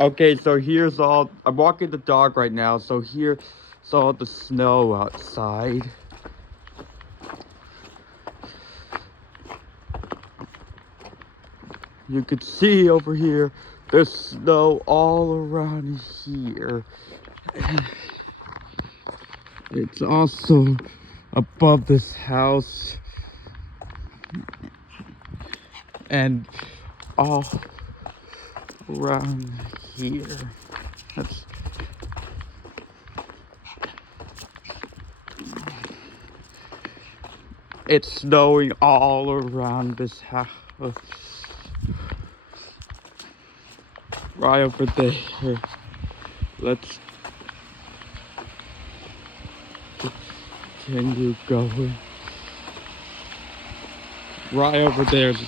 Okay, so here's all. I'm walking the dog right now, so here's all the snow outside. You could see over here, there's snow all around here. It's also above this house and all around here. That's, it's snowing all around this house. Right over there. Let's continue going. Right over there is